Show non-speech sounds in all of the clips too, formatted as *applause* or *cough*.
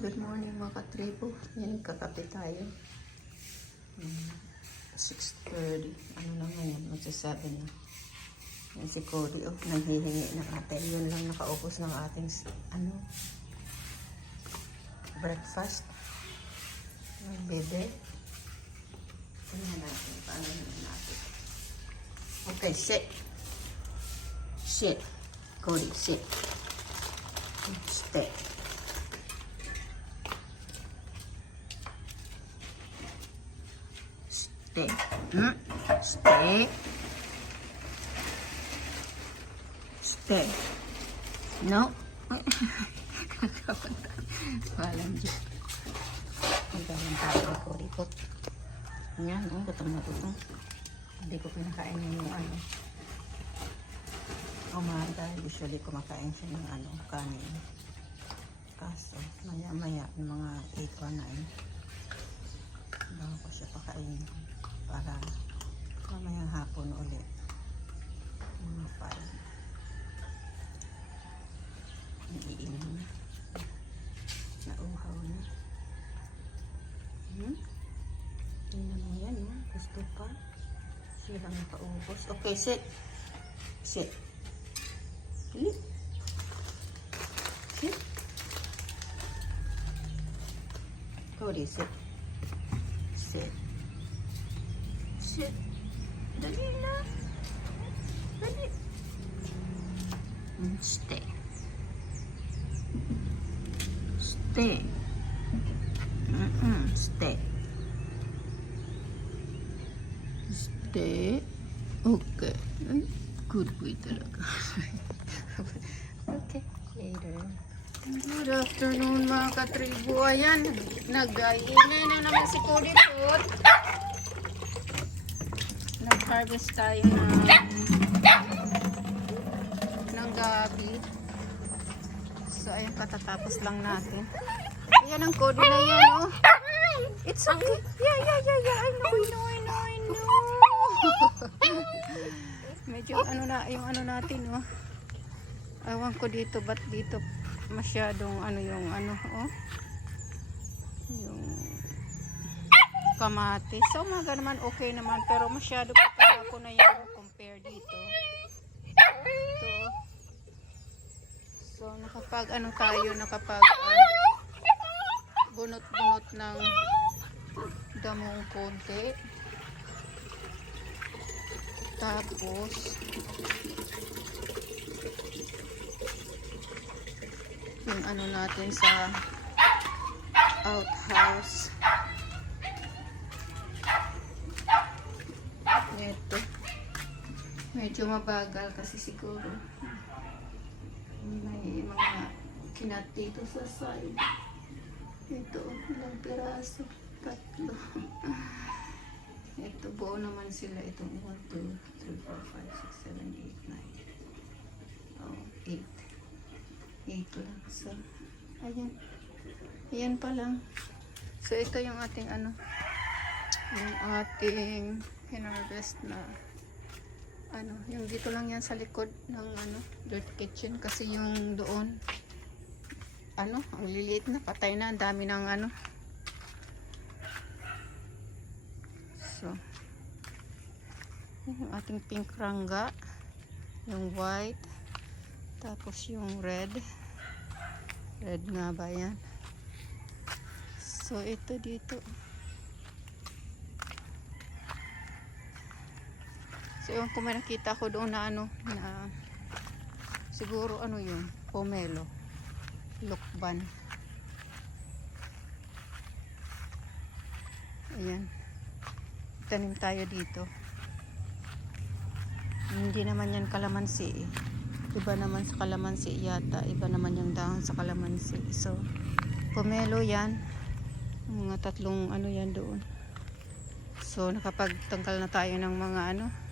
Good morning mga katribo. Yan, kakape tayo. Hmm, 6.30. Ano na ngayon? Magsasabi na. Yan si Cody. Oh, nanghihingi ng ate. Yun lang nakaupos ng ating ano, breakfast. Ang bebe. Tingnan natin. Paano naman natin. Okay, sit. Sit. Cody, sit. Stay. Stay. Hmm? Stay. Stay. No. *laughs* Walang Diyos. Ang galang tao ko rito. Yan, oh, gutom na gutom. Hindi ko pinakain yung ano. Umaga, usually kumakain siya ng ano, kanin. Kaso, maya-maya, mga 8 or 9, bago ko siya pakainin para mamayang hapon ulit. Mga 5. Naiinom na. Nauhaw na. Hmm? Tingnan mo yan, oh. Gusto pa. Sila ang paubos. Okay, sit. Sit. Sit. Sit. Cody, sit. Sit. Sit. Dali na. Dali. Mm, Stay. Stay. Mm-mm, stay. Stay. Okay. Ay, Good boy talaga. okay. Later. Good afternoon mga katribo. Ayan, nag-iinay na naman si Cody Food. Nag-harvest tayo ng ng gabi. So, ayan, katatapos lang natin. Ayan ang Cody na yan, oh. It's okay. Yeah, yeah, yeah, yeah. I know, I know, I know, I know. *laughs* Medyo ano na, yung ano natin, oh. Ewan ko dito, ba't dito masyadong ano yung ano, oh. Yung kamatis. So, mga naman okay naman, pero masyado pa kahapon na yung compare dito. Ito. So, nakapag ano tayo, nakapag ah, bunot-bunot ng damong konti. Tapos, yung ano natin sa outhouse. Ito. Medyo mabagal kasi siguro. May mga kinat dito sa side. Ito, ilang piraso. Tatlo. Ito, buo naman sila. Itong 1, 2, 3, 4, 5, 6, 7, 8, 9. Oh, 8. 8 lang. So, ayan. Ayan pa lang. So, ito yung ating ano, yung ating hinarvest na ano, yung dito lang yan sa likod ng ano, dirt kitchen kasi yung doon ano, ang liliit na patay na, ang dami ng ano. So, yung ating pink rangga, yung white, tapos yung red. Red nga ba yan? So, ito dito. So, yung kung may nakita ko doon na ano, na siguro ano yun, pomelo. Lukban. Ayan. Tanim tayo dito. Hindi naman yan kalamansi eh. Iba naman sa kalamansi yata. Iba naman yung dahon sa kalamansi. So, pomelo yan. Mga tatlong ano yan doon. So, nakapagtangkal na tayo ng mga ano.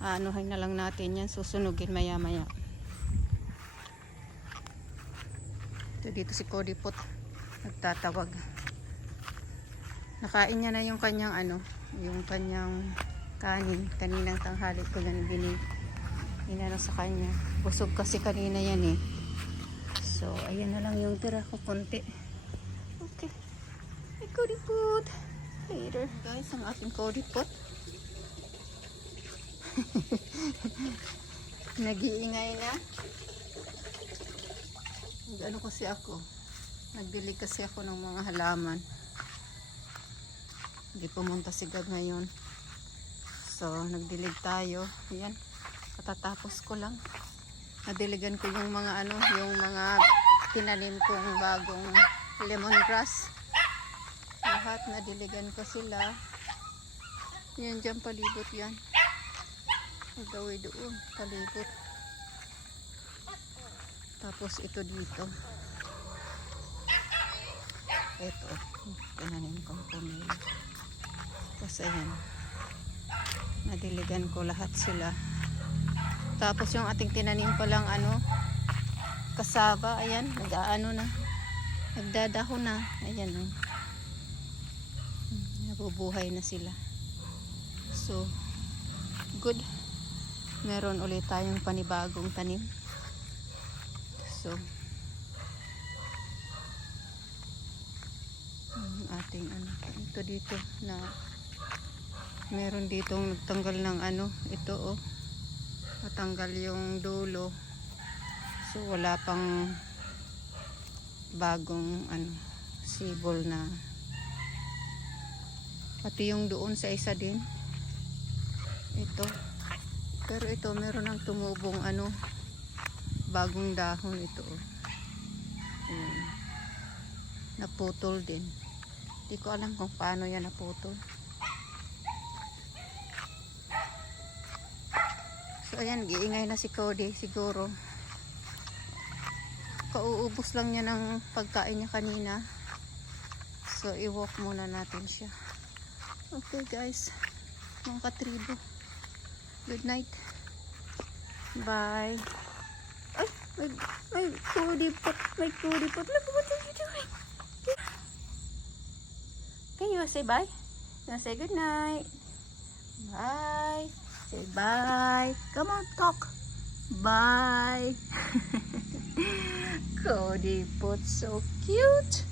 Aanuhin na lang natin yan. Susunugin maya maya. Ito dito si Cody Pot. Nagtatawag. Nakain niya na yung kanyang ano. Yung kanyang kanin. Kaninang tanghali ko yan binig. Inano sa kanya. Busog kasi kanina yan eh. So, ayan na lang yung tira ko konti. Cody Put. Later. Guys, ang aking Cody Put. *laughs* Nag-iingay na. Ano kasi ako? Nagdilig kasi ako ng mga halaman. Hindi pumunta si Gab ngayon. So, nagdilig tayo. Ayan. Katatapos ko lang. Nadiligan ko yung mga ano, yung mga tinanim kong bagong lemongrass. Lahat nadiligan ko sila. Yan dyan palibot yan. Nagaway doon, palibot. Tapos ito dito. Ito, tinanim kong pumili. Tapos ayan. Nadiligan ko lahat sila. Tapos yung ating tinanim pa lang ano, kasaba, ayan, nag-aano na. Nagdadahon na. Ayan oh. Hmm, Nabubuhay na sila. So, good. Meron ulit tayong panibagong tanim. So, ating ano, ito dito na meron ditong nagtanggal ng ano, ito oh. Matanggal yung dulo. So wala pang bagong ano sibol na pati yung doon sa isa din. Ito pero ito meron ng tumubong ano bagong dahon ito oh. Ayan. naputol din hindi ko alam kung paano yan naputol So ayan, giingay na si Cody siguro. Kauubos lang niya ng pagkain niya kanina. So i-walk muna natin siya. Okay guys, mga katribo. Good night. Bye. Ay, may, may Cody pot, may Cody pot. Look, what are you doing? Can you say bye? Wanna say good night? Bye. Say bye. Come on, talk. Bye. *laughs* Cody put so cute.